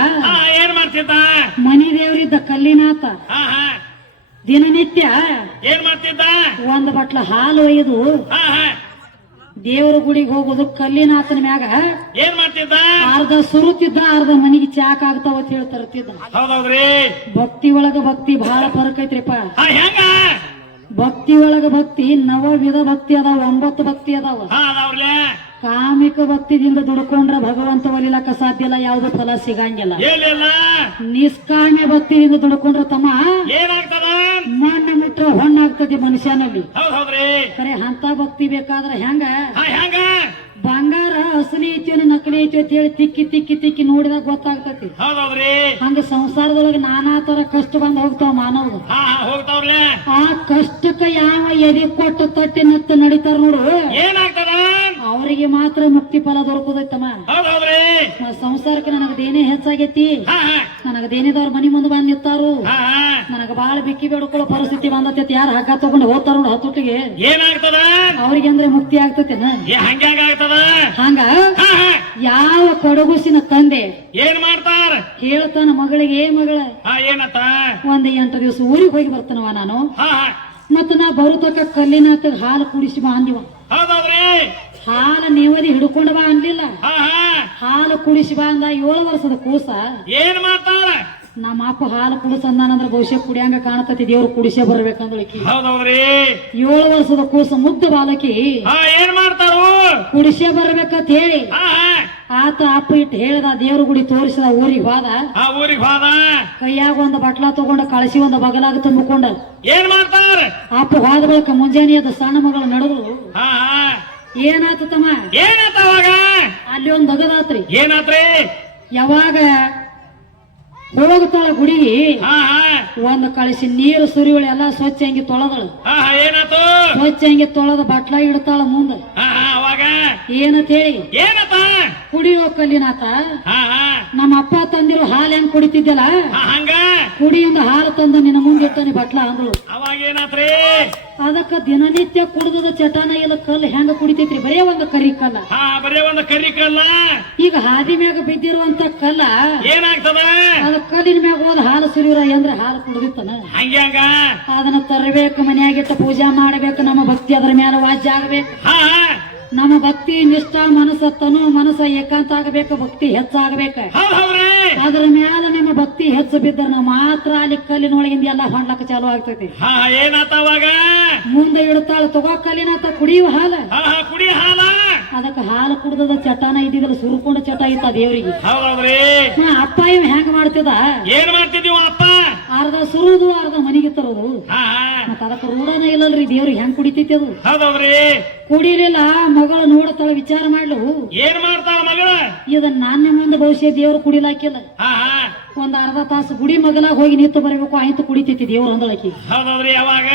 ಹಾ ಏನ್ ಮಾಡ್ತಿದ್ದ? ಮನಿ ದೇವ್ರಿದ್ದ ಕಲ್ಲಿನಾಥ. ಹಾ ಹಾ. ದಿನನಿತ್ಯ ಏನ್ ಮಾಡ್ತಿದ್ದ? ಒಂದ್ ಬಟ್ಲ ಹಾಲು ಒಯ್ದು ಹಾ ಹಾ. ದೇವ್ರ ಗುಡಿಗೆ ಹೋಗೋದು ಕಲ್ಲಿನಾಥನ ಮ್ಯಾಗ. ಏನ್ ಮಾಡ್ತಿದ್ದ? ಅರ್ಧ ಸುರುತ್ತಿದ್ದ ಅರ್ಧ ಮನಿಗೆ ಚಾಕ್ ಆಗ್ತಾವ ಅಂತ ಹೇಳಿ ತರ್ತಿದ್ದ. ಹೌದೌದ್ರಿ. ಭಕ್ತಿ ಒಳಗ ಭಕ್ತಿ ಬಹಳ ಫರಕ್ ಐತ್ರಿಪ್ಪ. ಹಾ ಹೆಂಗ? ಭಕ್ತಿ ಒಳಗ ಭಕ್ತಿ ನವ ವಿಧ ಭಕ್ತಿ ಅದಾವ ಒಂಬತ್ತು ಭಕ್ತಿ ಅದಾವ. ಹಾ ಕಾಮಿಕ ಭಕ್ತಿದಿಂದ ದುಡ್ಕೊಂಡ್ರ ಭಗವಂತ ಒಲಿಲಕ್ಕ ಸಾಧ್ಯ ಇಲ್ಲ ಯಾವ್ದು ಫಲ ಸಿಗಂಗಿಲ್ಲ. ನಿಷ್ಕಾಣ್ಯ ನಿಷ್ಕಾಮ್ಯ ಭಕ್ತಿಯಿಂದ ದುಡ್ಕೊಂಡ್ರ ತಮ್ಮ ಏನಾಗ್ತದ? ಮುಟ್ಟ ಮುಟ್ರ ಹೊಣ್ಣಾಗ್ತದೆ ಮನುಷ್ಯನಲ್ಲಿ. ಖರೆ ಅಂತ ಭಕ್ತಿ ಬೇಕಾದ್ರ ಹೆಂಗ? ಬಂಗಾರ ಅಸಲಿ ಐತಿ ನಕಲಿ ಐತಿ ಅಂತ ಹೇಳಿ ತಿಕ್ಕಿ ತಿಕ್ಕಿ ತಿಕ್ಕಿ ನೋಡಿದಾಗ ಗೊತ್ತಾಗ್ತತಿ. ಹೌದೌದ್ರಿ? ಹಂಗ ಸಂಸಾರದೊಳಗ ನಾನಾ ತರ ಕಷ್ಟ ಬಂದ್ ಹೋಗ್ತಾವ ಮಾನವ ಹಾ ಆ ಕಷ್ಟಕ್ಕ ಯಾವ ಎದೆ ಕೊಟ್ಟು ತಟ್ಟಿ ನತ್ತು ನಡಿತಾರ ನೋಡು. ಏನಾಗ್ತದ? ಅವರಿಗೆ ಮಾತ್ರ ಮುಕ್ತಿ ಫಲ ದೊರಕುದೈತಮ್ಮ. ಸಂಸಾರಕ್ಕೆ ನನಗ ದೇನೇ ಹೆಚ್ಚಾಗೈತಿ. ನನಗ ದೇನಿದವ್ರ ಮನಿ ಮುಂದೆ ಬಂದ್ ನಿಂತಾರು. ಹಾ ನನಗ ಬಾಳ ಬಿಕ್ಕಿ ಬೇಡ್ಕೊಳ್ಳೋ ಪರಿಸ್ಥಿತಿ ಬಂದೈತಿ ಯಾರು ಹಗ್ಗ ತಗೊಂಡು ಹೋಗ್ತಾರ ನೋಡು ಹತ್ತುಟ್ಟಿಗೆ ಏನಾಗ್ತದ? ಅವ್ರಿಗೆ ಅಂದ್ರೆ ಮುಕ್ತಿ ಆಗ್ತದ? ಹಂಗ ಯಾವ ಕೊಡಗುಸಿನ ತಂದೆ ಏನ್ ಮಾಡ್ತಾರ? ಹೇಳ್ತಾನ ಮಗಳಿಗೆ ಏ ಮಗಳ ಏನತ್ತ? ಒಂದ್ ಎಂಟು ದಿವಸ ಊರಿಗೆ ಹೋಗಿ ಬರ್ತಾನವ ನಾನು. ಮತ್ತ ನಾ ಬರುತಕ್ಕ ಕಲ್ಲಿನ ಹಾಲು ಕುಡಿಸಿ ಬಾ ಅಂದಿವ. ಹಾಲ ನೇವದಿ ಹಿಡ್ಕೊಂಡ ಬಾ ಅನ್ಲಿಲ್ಲ. ಹಾಲು ಕುಡಿಸಿ ಬಾ ಅಂದ ಏಳು ವರ್ಷದ ಕೂಸ. ಏನ್ ಮಾಡ್ತಾರ? ನಮ್ಮ ಅಪ್ಪ ಹಾಲು ಕುಡಿಸ್ ಬಹುಶಃ ಕುಡಿಯಂಗ ಕಾಣತತಿ ದೇವ್ರ ಕುಡಿಸೇ ಬರ್ಬೇಕಂದ್ರೆ ಹೌದೌದ್ರಿ. ಏಳು ವರ್ಷದ ಕೂಸ ಮುದ್ದು ಬಾಲಕಿ. ಏನ್ ಮಾಡ್ತಾರು? ಕುಡಿಸೇ ಬರ್ಬೇಕಂತ ಹೇಳಿ. ಆತ ಅಪ್ಪ ಇಟ್ಟು ಹೇಳ್ದ ದೇವ್ರ ಗುಡಿ ತೋರಿಸಿದ ಊರಿಗೆ ಹೋದ. ಊರಿಗೆ ಹೋದ. ಕೈಯಾಗ ಒಂದು ಬಟ್ಲ ತಗೊಂಡ ಕಳಸಿ ಒಂದು ಬಗಲಾಗ ತುಂಬಿಕೊಂಡ. ಏನ್ ಮಾಡ್ತಾರ ಅಪ್ಪ ಹೋದ ಬಳಿಕ ಮುಂಜಾನೆ ಅದ ಸಣ್ಣ ಮಗಳು ನಡೆದು ಏನಾತು ತಮ್ಮ? ಏನಾತ ಅವಾಗ? ಅಲ್ಲಿ ಒಂದು ಬಗದಾತ್ರಿ ಏನಾತ್ರಿ? ಯಾವಾಗ ಹೋಗ್ತಾಳ ಗುಡಿಗೆ ಒಂದ್ ಕಳಿಸಿ ನೀರು ಸುರಿವಳಿ ಎಲ್ಲಾ ಸ್ವಚ್ಛ ಹಂಗೆ ತೊಳೆದಳು. ಸ್ವಚ್ಛ ಹಂಗೆ ತೊಳೆದ ಬಟ್ಲ ಇಡ್ತಾಳ ಮುಂದೆ. ಏನಂತ ಹೇಳಿ ಏನಪ್ಪ? ಕುಡಿಯೋ ಕಲ್ಲಿನಾತ ನಮ್ಮ ಅಪ್ಪ ತಂದಿರೋ ಹಾಲು ಹೆಂಗ್ ಕುಡಿತಿದ್ದಲ್ಲ? ಹಂಗ? ಕುಡಿಯಿಂದ ಹಾಲು ತಂದು ನಿನ್ನ ಮುಂದೆ ಇಟ್ಟನಿ ಬಟ್ಲ ಅಂದ್ರು. ಅವಾಗ ಏನಾತ್ರಿ? ಅದಕ್ಕ ದಿನನಿತ್ಯ ಕುಡಿದ ಚಟಾನ ಇಲ್ಲ ಕಲ್ಲು ಹೆಂಗ ಕುಡಿತೈತ್ರಿ? ಬರೇ ಒಂದು ಕರಿ ಕಲ್ಲ. ಬರೀ ಒಂದು ಕರಿ ಕಲ್ಲ. ಈಗ ಹಾದಿ ಮ್ಯಾಗ ಬಿದ್ದಿರುವಂತ ಕಲ್ಲ ಏನಾಗ್ತದ? ಅದ ಕಲ್ಲಿನ ಮ್ಯಾಗ ಹೋದ ಹಾಲು ಸುರಿಯುರ ಎಂದ್ರ ಹಾಲು ಕುಡಿದಿತ್ತನ? ಹಂಗೆ ಅದನ್ನ ತರಬೇಕು ಮನೆಯಾಗಿಟ್ಟ ಪೂಜಾ ಮಾಡಬೇಕು ನಮ್ಮ ಭಕ್ತಿ ಅದರ ಮೇಲೆ ವಾಜ್ಯ ಆಗ್ಬೇಕು. ನಮ್ಮ ಭಕ್ತಿ ನಿಷ್ಠ ಮನಸ್ಸ ತನು ಮನಸ್ಸ ಏಕಾಂತ ಆಗಬೇಕು ಭಕ್ತಿ ಹೆಚ್ಚಾಗಬೇಕ. ಅದ್ರ ಮ್ಯಾಲ ನಮ್ಮ ಭಕ್ತಿ ಹೆಚ್ಚು ಬಿದ್ದರ ಮಾತ್ರ ಅಲ್ಲಿ ಕಲ್ಲಿನೊಳಗಿಂದ ಎಲ್ಲ ಹೊಂಡ್ಲಕ್ಕ ಚಾಲು ಆಗ್ತೈತಿ. ಮುಂದೆ ಇಡ್ತಾಳ ತಗೋ ಕಲ್ಲಿನ ಕುಡಿಯುವ ಹಾಲ. ಕುಡಿಯ ಹಾಲ. ಅದಕ್ಕ ಹಾಲು ಕುಡ್ದದ ಚಟಾನ ಇದ್ದಿದ್ದಲ್ಲ ಸುರುಕೊಂಡ ಚಟ ಇತ್ತ ದೇವರಿಗೆ. ಅಪ್ಪ ಇವ್ ಹೆಂಗ್ ಮಾಡ್ತಿದ ಏನ್ ಅಪ್ಪ? ಅರ್ಧ ಸುರುದು ಅರ್ಧ ಮನೆಗೆ ತರೋದು. ಹಾ ಅದಕ್ಕೆ ರೂಢನ ಇಲ್ಲಲ್ರಿ ದೇವ್ರಿಗೆ ಹೆಂಗ್ ಕುಡಿತೈತಿ ಅದು? ಹೌದೌದ್ರಿ. ಕುಡಿಲಿಲ್ಲ ಮಗಳು ನೋಡತಳ ವಿಚಾರ ಮಾಡ್ಲು. ಏನ್ ಮಾಡ್ತಾಳ ಮಗಳ? ಇದನ್ನ ನಾನ್ ಮುಂದೆ ಭವಿಷ್ಯ ದೇವ್ರು ಕುಡಿಲಾಕಿಲ್ಲ. ಹಾ ಹಾ. ಒಂದ್ ಅರ್ಧ ತಾಸು ಗುಡಿ ಮಗಲಾಗ ಹೋಗಿ ನಿಂತು ಬರಬೇಕು ಆಯ್ತು ಕುಡಿತೈತಿ ದೇವ್ರು ಅಂದಳಕಿ ಹೌದೌದ್ರಿ ಯಾವಾಗ?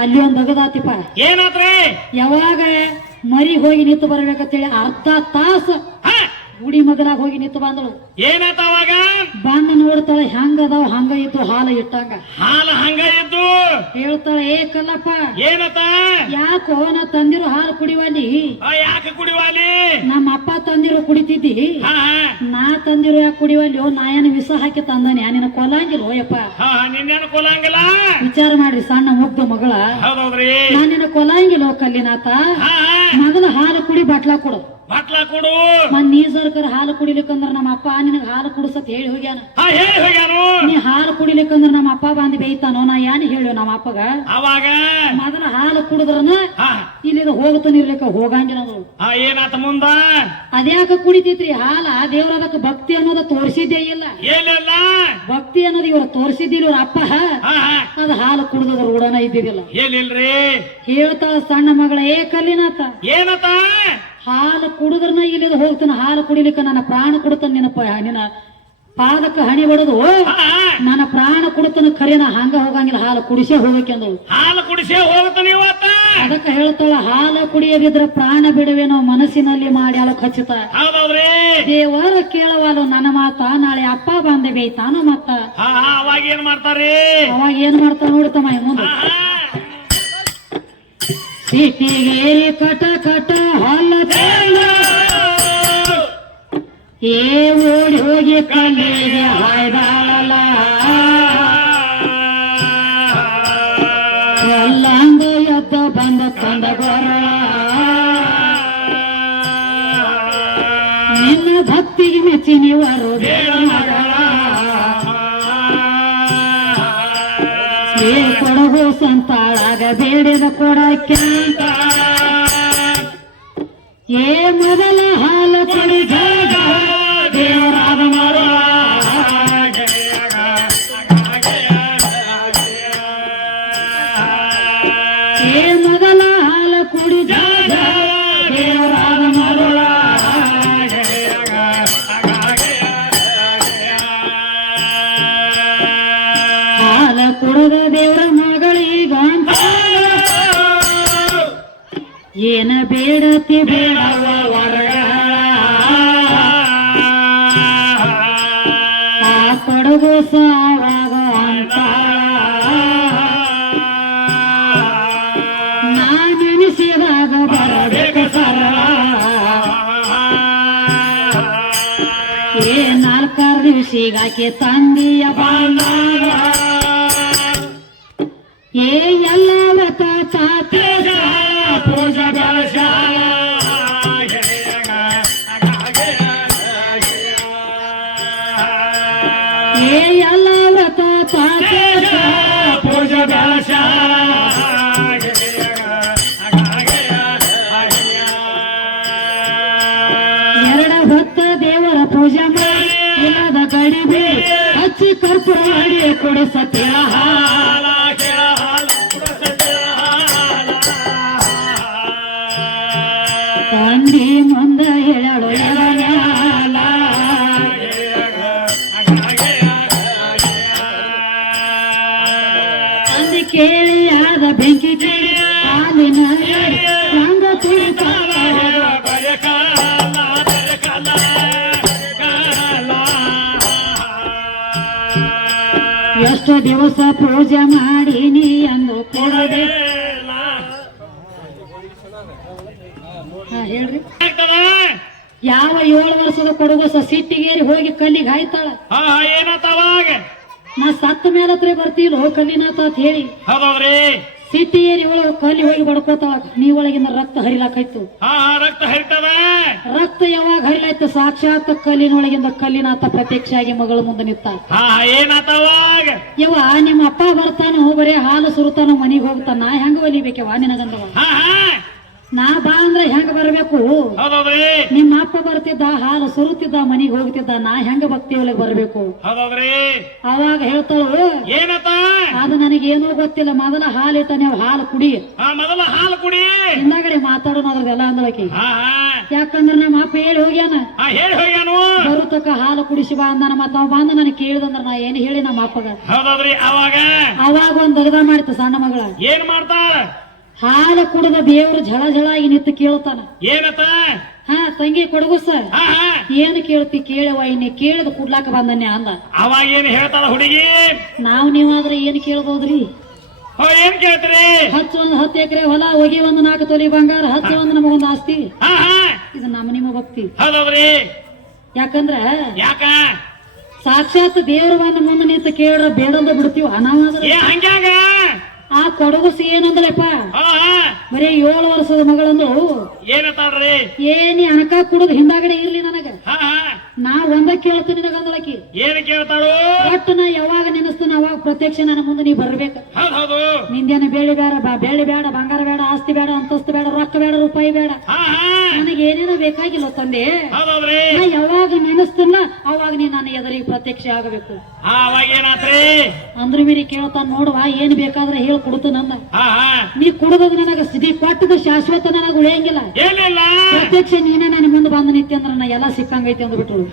ಅಲ್ಲಿ ಒಂದ್ ಬಗದಾತಿಪ್ಪ ಏನಾತ್ರಿ? ಯಾವಾಗ ಮರಿ ಹೋಗಿ ನಿಂತು ಬರ್ಬೇಕಂತೇಳಿ ಅರ್ಧ ತಾಸು ಗುಡಿ ಮಗನಾಗ ಹೋಗಿ ನಿಂತು ಬಂದಳು. ಏನಾಯ್ತವಾಗ ಅವಾಗ? ಬಂದ ನೋಡ್ತಾಳೆ ಹಂಗ ಅದಾವ ಹಂಗ ಇತ್ತು ಹಾಲ ಇಟ್ಟಂಗ. ಹಾಲ ಹಂಗ ಇದ್ದು? ಹೇಳ್ತಾಳೆ ಏ ಕಲ್ಲಪ್ಪ ಏನತ ಯಾಕೋ ನಾ ತಂದಿರೋ ಹಾಲು ಕುಡಿವಾಲಿ ಯಾಕೆ ಕುಡಿವಾಲಿ ನಮ್ಮ ಅಪ್ಪ ತಂದಿರೋ ಕುಡಿತಿದ್ದಿ. ನಾ ತಂದಿರೋ ಯಾಕೆ ಕುಡಿವಲ್ಲಿ? ನಾ ಏನು ವಿಷ ಹಾಕಿ ತಂದಾನೆ? ನಿನ್ನ ಕೊಲ್ಲಂಗಿಲ್ಲ ಓಯಪ್ಪ. ನಿನ್ನೇನು ಕೊಲಂಗಿಲ್ಲ ವಿಚಾರ ಮಾಡ್ರಿ ಸಣ್ಣ ಮುಗ್ಧ ಮಗಳ. ನಿನ್ನ ಕೊಲ್ಲಂಗಿಲ್ಲ ಕಲ್ಲಿನಾಥ. ಹಾ ಮಗನ ಮೊದಲ ಹಾಲು ಕುಡಿ ಬಟ್ಲ ಕೊಡು. ಬಟ್ಲ ಕೊಡು. ಮತ್ ನೀ ಸರ್ಕಾರ ಹಾಲು ಕುಡಿಲಿಕ್ಕಂದ್ರ ನಮ್ಮ ಅಪ್ಪ ನಿನಗ ಹಾಲು ಕುಡಿಸತ್ ಹೇಳಿ ಹೋಗ್ಯಾನ. ಹಾ ಹೇಳಿ ಹೋಗ್ಯಾನು. ನೀ ಹಾಲು ಕುಡಿಲಿಕ್ಕಂದ್ರ ನಮ್ಮ ಅಪ್ಪ ಬಂದು ಬೇಯ್ತಾನೋ? ನಾ ಏನ್ ಹೇಳು ನಮ್ಮ ಅಪ್ಪಗ? ಅವಾಗ ಮೊದಲ ಹಾಲು ಕುಡಿದ್ರನ ಹಾ. ಇಲ್ಲಿ ಹೋಗ್ತಾನ ಇರ್ಲಿಕ್ಕ ಹೋಗಂಗಿಲ್ಲ ಹಾ ಏನಾತ ಮುಂದ? ಅದ್ಯಾಕ ಕುಡಿತೈತ್ರಿ? ಹಾಲ ದೇವ್ರ ಅದಕ್ಕೆ ಭಕ್ತಿ ಅನ್ನೋದ ತೋರಿಸಿದ್ದೇ ಇಲ್ಲ. ಏನಿಲ್ಲ? ಭಕ್ತಿ ಅನ್ನೋದು ಇವ್ರ ತೋರಿಸಿದ್ದಿಲ್ಲ ಇವ್ರ ಅಪ್ಪ. ಅದ ಹಾಲು ಕುಡಿದ್ರ ಉಡನ ಇದ್ದಿದ್ದಿಲ್ಲ. ಏನಿಲ್ರಿ? ಹೇಳ್ತಾಳ ಸಣ್ಣ ಮಗಳ ಏ ಕಲ್ಲಿನಾತ ಏನತ? ಹಾಲು ಕುಡಿದ್ರನ ಇಲ್ಲಿ ಹೋಗ್ತಾನ. ಹಾಲು ಕುಡಿಲಿಕ್ಕೆ ನನ್ನ ಪ್ರಾಣ ಕೊಡ್ತಾನ ನಿನ್ನ ನಿನ್ನ ಪಾದಕ್ಕೆ ಹಣಿ ಬಡದು ನನ್ನ ಪ್ರಾಣ ಕೊಡ್ತಾನ ಕರೆನ ಹಂಗ ಹೋಗಂಗಿಲ್ಲ. ಹಾಲು ಕುಡಿಸೇ ಹೋಗಕ್ಕೆಂದು ಹಾಲು ಕುಡಿಸೇ ಹೋಗ್ತಾನೆ ಅದಕ್ಕೆ ಹೇಳ್ತಾಳ ಹಾಲು ಕುಡಿಯದಿದ್ರ ಪ್ರಾಣ ಬಿಡುವೇನೋ ಮನಸ್ಸಿನಲ್ಲಿ ಮಾಡಿ ಅಳ ಖಚಿತ ದೇವರ ಕೇಳವಾಲು ನನ್ನ ಮಾತ ನಾಳೆ ಅಪ್ಪ ಬಾಂಧವ್ಯ ತಾನು ಮತ್ತ. ಅವಾಗ ಏನ್ ಮಾಡ್ತಾರೆ ಅವಾಗ ಏನ್ ಮಾಡ್ತಾರ ನೋಡ್ತಮ್ಮ ಮುಂದೆ. ಸಿಟಿಗೇರಿ ಕಟ ಕಟ ಹೊಲ ಏ ಓಡಿ ಹೋಗಿ ಕಣ್ಣಿಗೆ ಹಾಯ್ದಾಳಲ್ಲ. ಎಲ್ಲಂದ ಎದ್ದ ಬಂದ ತಂದ ಬರಳ ನಿನ್ನ ಭಕ್ತಿಗೆ ಮೆಚ್ಚಿ ನೀವರು ಕೊಡಗು ಸಂತಾಳಾಗ ಬೇಡಿದ ಕೊಡಕ್ಕೆ ಏ ಮೊದಲ ಹಾಲು ಕೊಡಿ ದೇವರಾದ ಮರುಳ ಏ ಮೊದಲ ಹಾಲು ಕುಡಿ ವರಗ. ಆ ಸಾವಾಗ ಏ ನಾಲ್ಕಾರು ದಿವಸಿಗಾಕೆ ತಂದಿಯ ಬಾಂಧಾಗ ಏ ಎಲ್ಲ ತಾತೆ. ಎರಡ ಹೊತ್ತ ದೇವರ ಪೂಜೆ ಮಾಡಿ ಕಡಿಮೆ ಹಚ್ಚಿ ಕರ್ಪೂರ ಮಾಡಿ ಕೊಡಿ ಕೇಳಿ ಆದ ಬೆಂಕಿ ಕೇಳಿ ಹಾಲಿನ ರಂಗ ತುಳಿತಾಳ ಎಷ್ಟು ದಿವಸ ಪೂಜೆ ಮಾಡೀನಿ ಅಂದು ಕೊಡದೆ. ಹೇಳ್ರಿ. ಯಾವ ಏಳು ವರ್ಷದ ಕೊಡಗು ಸಿಟ್ಟಿಗೇರಿ ಹೋಗಿ ಕಲ್ಲಿಗೆ ಹಾಯ್ತಾಳ? ಹಾ ಏನಾತ ಅವಾಗ? ನಾ ಸತ್ತ ಮೇಲೆ ಹತ್ರ ಬರ್ತೀಲೋ ಕಲ್ಲಿನಾಥ ಅಂತ ಹೇಳಿ. ಸಿಟಿ ಏರಿ ಒಳಗೆ ಕಲ್ಲಿ ಹೋಗಿ ಬಡ್ಕೋತಾಳ ನೀ ಒಳಗಿಂದ ರಕ್ತ ಹರಿಲಾಕಾಯ್ತು ಹಾ ಹಾ ರಕ್ತ ಹರಿತದ? ರಕ್ತ ಯಾವಾಗ ಹರಿಲಾಯ್ತು? ಸಾಕ್ಷಾತ್ ಕಲ್ಲಿನೊಳಗಿಂದ ಕಲ್ಲಿನಾಥ ಪ್ರತ್ಯಕ್ಷ ಆಗಿ ಮಗಳ ಮುಂದೆ ನಿಂತ. ಹಾ ಹಾ ಏನಾತ ಅವಾಗ? ಯವ್ವ ನಿಮ್ಮ ಅಪ್ಪ ಬರ್ತಾನ ಬರೇ ಹಾಲು ಸುರುತಾನ ಮನಿಗ್ ಹೋಗ್ತಾನ? ನಾ ಹೆಂಗ ಒಲಿಬೇಕವ್ವ ನಿನಗಂದವ? ಹಾ ಹಾ. ನಾ ಬಾ ಅಂದ್ರೆ ಹೆಂಗ್ ಬರಬೇಕು? ಹೌದೌದ್ರಿ. ನಿಮ್ಮ ಅಪ್ಪ ಬರ್ತಿದ್ದ ಹಾಲು ಸುರುತ್ತಿದ್ದ ಮನೆಗೆ ಹೋಗ್ತಿದ್ದ ನಾ ಹೆಂಗ ಭಕ್ತಿ ಒಳಗೆ ಬರ್ಬೇಕು ಅವಾಗ ಹೇಳ್ತಾಳು ಅದು ಅದು ನನಗೇನೂ ಗೊತ್ತಿಲ್ಲ ಮೊದಲ ಹಾಲಿಟ್ಟ ನೀವು ಹಾಲು ಕುಡಿ. ಮೊದಲ ಹಾಲು ಕುಡಿ. ಹಿಂದಾಗಡೆ ಮಾತಾಡೋಣ ಅದ್ರದೆಲ್ಲ ಅಂದಳಕಿ. ಯಾಕಂದ್ರೆ ನಮ್ಮ ಅಪ್ಪ ಹೇಳಿ ಹೋಗ್ಯಾನ. ಹೇಳಿ ಹೋಗ್ಯಾನು. ಬರುತ್ತಕ ಹಾಲು ಕುಡಿಸಿ ಬಾ ಅಂದಾನ ಮತ್ತ ಅವ ಬಂದ ನನಗೆ ಕೇಳಿದಂದ್ರ ನಾ ಏನ್ ಹೇಳಿ ನಮ್ಮ ಅಪ್ಪಗ. ಅವಾಗ? ಒಂದ್ ದಗದ ಮಾಡ್ತ ಸಣ್ಣ ಮಗಳ. ಏನ್ ಮಾಡ್ತಾಳ ಹಾಲು ಕುಡಿದ ದೇವ್ರು ಝಳ ಝಳ ನಿಂತು ಕೇಳ್ತಾನ. ಹಾ ತಂಗಿ ಕೊಡಗು ಸರ್. ಏನ್ ಕೇಳ್ತಿ ಕೇಳವ ಇನ್ನ ಕೇಳಿದ ಕುಡ್ಲಾಕ ಬಂದನ್ಯ ಅಂದ. ಅವಾಗ ಏನ್ ಹೇಳ್ತಾಳ ಹುಡುಗಿ? ನಾವ್ ನೀವಾದ್ರೆ ಏನ್ ಕೇಳ್ಬೋದ್ರಿ? ರೀ ಏನ್ ಕೇಳ್ತೀರಿ? ಹಚ್ಚ ಒಂದ್ ಹತ್ತು ಎಕರೆ ಹೊಲ ಹೋಗಿ ಒಂದ್ ನಾಲ್ಕು ತೊಲಿ ಬಂಗಾರ ಹಚ್ಚ ಒಂದ್ ನಮಗೊಂದ್ ಆಸ್ತಿ. ಇದು ನಮ್ಮ ನಿಮ್ಮ ಭಕ್ತಿ. ಯಾಕಂದ್ರ ಯಾಕ? ಸಾಕ್ಷಾತ್ ದೇವರ ಬಂದ ಮುಂದೆ ನಿಂತು ಕೇಳ್ರ ಬೇಡಂದ ಬಿಡ್ತೀವ ಹಂಗ್ಯಾಗ? ಆ ಕೊಡಗುಸಿ ಏನಂದ್ರಪ್ಪ ಬರೀ ಏಳು ವರ್ಷದ ಮಗಳನ್ನು ಏನತ್ತಾಳ್ರಿ ಏನಿ ಅನಕ ಕುಡಿದು ಹಿಂದಾಗಡೆ ಇರ್ಲಿ ನನಗ. ನಾ ಒಂದ ಕೇಳ್ತೀನಿ ನಿನಗಂದಳಕಿ ಏನ್ ಕೇಳ್ತಾಳು? ಒಟ್ಟು ನಾ ಯಾವಾಗ ನೆನೆಸ್ತಾನ ಅವಾಗ ಪ್ರತ್ಯಕ್ಷ ನನ್ನ ಮುಂದೆ ನೀ ಬರ್ಬೇಕ. ನಿಂದೇನು ಬೇಳಿ ಬೇಡ ಬಾ ಬೇಡ ಬಂಗಾರ ಬೇಡ ಆಸ್ತಿ ಬೇಡ ಅಂತಸ್ತು ಬೇಡ ರೊಕ್ಕ ಬೇಡ ರೂಪಾಯಿ ಬೇಡ. ನನಗೆ ಏನೇನೋ ಬೇಕಾಗಿಲ್ಲ ತಂದೆ. ನಾ ಯಾವಾಗ ನೆನೆಸ್ತಾನ ಅವಾಗ ನೀ ನನ್ನ ಎದುರಿಗೆ ಪ್ರತ್ಯಕ್ಷ ಆಗಬೇಕು. ಅಂದ್ರೆ ಅವಾಗ ಏನಾತ್ರಿ? ಅಂದ್ರ ಮೀರಿ ಕೇಳ್ತಾನ ನೋಡುವ ಏನ್ ಬೇಕಾದ್ರೆ ಹೇಳಿ. ಕೊಡ್ತು ನಮ್ಮ. ನೀ ಕುಡ್ದದ ನನಗ ಸಿಗಿ ಕೊಟ್ಟದ ಶಾಶ್ವತ ನನಗ ಉಳಿಯಂಗಿಲ್ಲ. ಏನಿಲ್ಲ. ಪ್ರತ್ಯಕ್ಷ ನೀನೇ ನನ್ನ ಮುಂದೆ ಬಂದ ನಿತ್ಯ ಅಂದ್ರ ನಾ ಎಲ್ಲ ಸಿಕ್ಕಂಗೈತಿ ಅಂದ್ಬಿಟ್ರು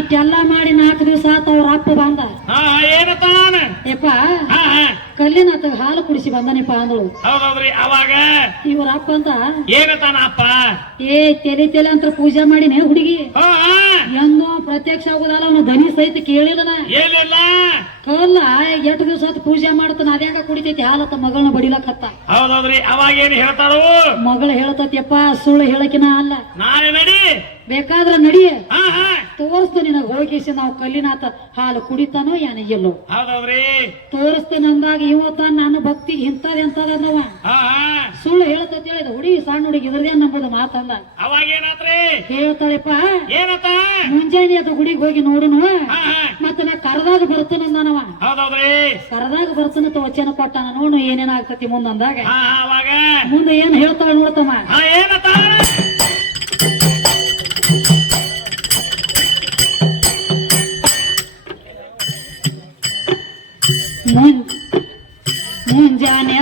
ಇಷ್ಟೆಲ್ಲ ಮಾಡಿ ನಾಲ್ಕು ದಿವಸ ಆತ ಅವ್ರ ಅಪ್ಪ ಬಂದ. ಹಾ ಕಲ್ಲಿನ ಹಾಲು ಕುಡಿಸಿ ಬಂದನಪ್ಪ ಅಂದಳು. ಹೌದೌದ್ರಿ ಅವಾಗ? ಇವರ ಅಪ್ಪ ಅಂತ ಏನತಾನ ಅಪ್ಪ? ಏ ತೆಲಿ ತೆಲೆ ಅಂತ ಪೂಜೆ ಮಾಡಿನಿ ಹುಡುಗಿ. ಹೆಂಗೋ ಪ್ರತ್ಯಕ್ಷ ಆಗುದಲ್ಲ ಅವನು ಧ್ವನಿ ಸಹಿತ ಕೇಳಿಲ್ಲ ಏನಿಲ್ಲ. ಕಲ್ಲ ಎಂಟು ದಿವಸ ಪೂಜೆ ಮಾಡ್ತಾನ ಅದ್ಯಾಕ ಕುಡಿತೈತಿ ಹಾಲತ್ತ ಮಗಳನ್ನ ಬಡಿಲಕತ್ತ. ಹೌದೌದ್ರಿ ಅವಾಗ ಏನ್ ಹೇಳ್ತಾಳು? ಮಗಳು ಹೇಳ್ತತಿಯಪ್ಪ ಸುಳ್ಳು ಹೇಳಕಿನ ಅಲ್ಲ. ನಾಳೆ ನಡಿ. ಬೇಕಾದ್ರ ನಡಿಯ. ಹಾ ಹಾ. ತೋರಿಸ್ತ ನಿನಗ ಹೋಗಿಸಿ ನಾವು ಕಲ್ಲಿನಾತ ಹಾಲು ಕುಡಿತಾನೋ ಏನ ಎಲ್ಲೋ. ತೋರಿಸ್ತೇನೆ ಅಂದಾಗ ಇವತ್ತ ನಾನು ಭಕ್ತಿ ಇಂತದ ಎಂತದ ಸುಳ್ಳು ಹೇಳ್ತತ್ ಹೇಳಿದ ಹುಡುಗಿ ಸಣ್ಣ ಹುಡುಗಿ ಇದ್ರದೇ ನಂಬುದು ಮಾತಂದ ಹೇಳ್ತಾಳೆಪ್ಪ ಮುಂಜಾನೆ ಅದು ಗುಡಿಗೆ ಹೋಗಿ ನೋಡುನು. ಮತ್ತ ನಾ ಕರದಾಗ ಬರ್ತಾನ ಅಂದಾನವ. ಕರದಾಗ ಬರ್ತಾನಂತ ವಚನ ಕೊಟ್ಟಾನ ನೋಡು ಏನೇನಾಗ್ತತಿ ಮುಂದಂದಾಗ ಮುಂದೆ ಏನ್ ಹೇಳ್ತಾಳೆ ನೋಡ್ತಮ್ಮ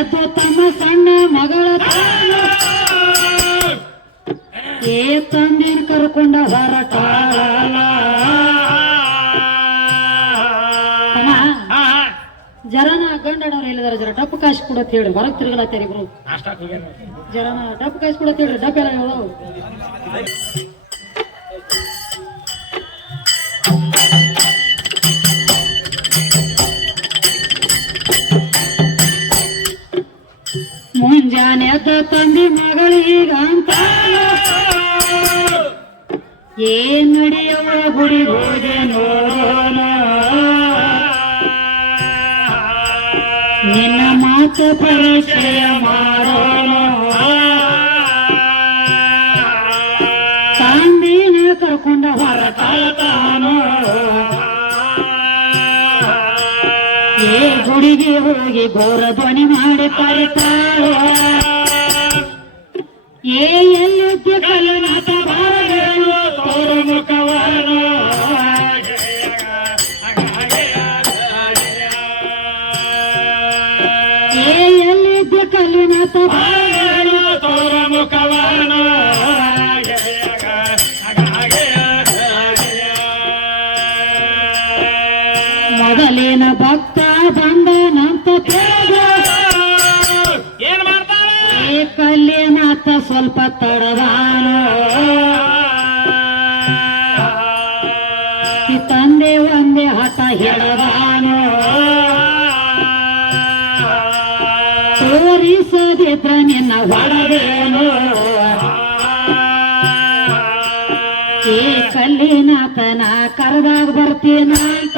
ಎದ್ದು ತಮ್ಮ ಸಣ್ಣ ಮಗಳ ಏ ತಂದಿನ ಕರ್ಕೊಂಡ ಹೊರಟಾಳ ಅಮ್ಮ, ಹಾ ಹಾ ಜರನ ಗಂಡನವ್ರು ಹೇಳಿದಾರೆ ಜರ? ಡಪ್ಪು ಕಾಸು ಕೊಡತ್ ಹೇಳಿ. ಹೊರಗೆ ತಿರುಗಲತ್ತಾರ ಇಬ್ರು. ಜರನ ಡಪ್ಪು ಕಾಸು ಕೊಡತ್ ಹೇಳಿ. ಡಪ್ಪೆಲ್ಲ ಎಲ್ಲ ಎದ್ದ ತಂದಿ ಮಗಳೀಗ ಅಂತ ಏನ್ ನಡೆಯವ ಗುಡಿ ಹೋದೆ ನೋಡೋಣ. ನಿನ್ನ ಮಾತು ಪರಿಚಯ ಮಾಡೋಣ ತಂದಿನ ಕರ್ಕೊಂಡ ಹೊರ ಗುಡಿಗೆ ಹೋಗಿ ಘೋರ ಧ್ವನಿ ಮಾಡಿ ಕರಿತಾಳೋ ಏ ಎಲ್ಲಿದ್ದೆ ಕಲನಾಥ ಏ ಎಲ್ಲಿದ್ದೆ ಕಲ್ಲಿನಾಥ ಕಲ್ಲಿನಾಥ ಸ್ವಲ್ಪ ತಡದಾನು ತಂದೆ ಒಂದೇ ಹಠ ಹಿಡದಾನು ತೋರಿಸದಿದ್ರ ನಿನ್ನ ಹೊರದೇನು ಏ ಕಲ್ಲಿನಾಥನ ಕರೆದಾಗ ಬರ್ತೀನಂತ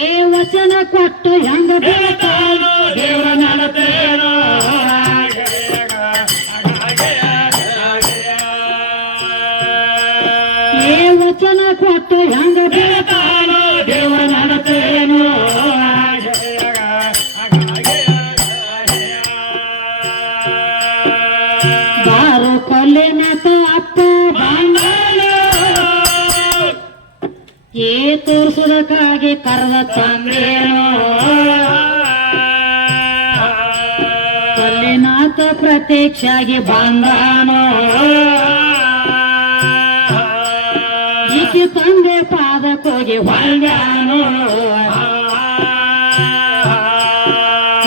ಏ ವಚನ ಕೊಟ್ಟು ಹೆಂಗ ಬೀಳ್ತಾನೋ ತೋರ್ಸುದಕ್ಕಾಗಿ ಕರೆದ ತಂದೇನೋ ಅಲ್ಲಿನಾಥ ಪ್ರತ್ಯಕ್ಷಾಗಿ ಬಂದಾನೋ. ಈಕೆ ತಂದೆ ಪಾದಕ್ಕೋಗಿ ಹೊಂದಾನೋ.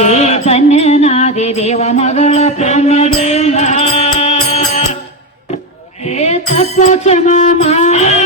ಏ ಧನ್ಯನಾದಿ ದೇವ ಮಗಳ ಪ್ರಮದೇ ಏ ತಪ್ಪ ಕ್ಷಮ ಮಾಡ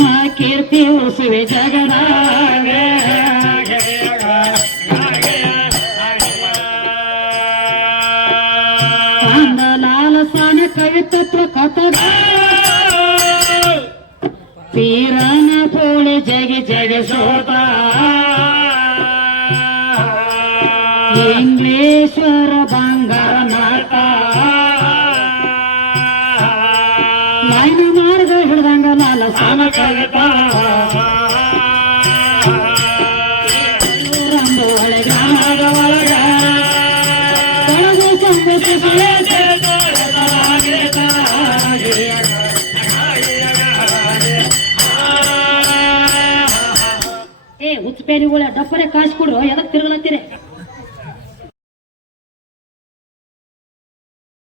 ನಿಮ್ಮ ಕೀರ್ತಿ ಉಳಿಸುವೆ ಜಗದಾಗ ಲಾಲಸಾನೆ ಕವಿತತ್ವ ಕಥಗ ಪೀರನ ಪೋಳಿ ಜಗಿ ಜಗಿ ಲೈನ ಮಾರ್ಗ ಹಿಡ್ದಂಗ ನಾನು ಏ ಹುಚ್ಚಪೇರಿಗಳ ಡಪ್ಪರೆ ಕಾಸು ಕೊಡ್ರು ಎದಕ್ ತಿರುಗಲತ್ತೀರಿ?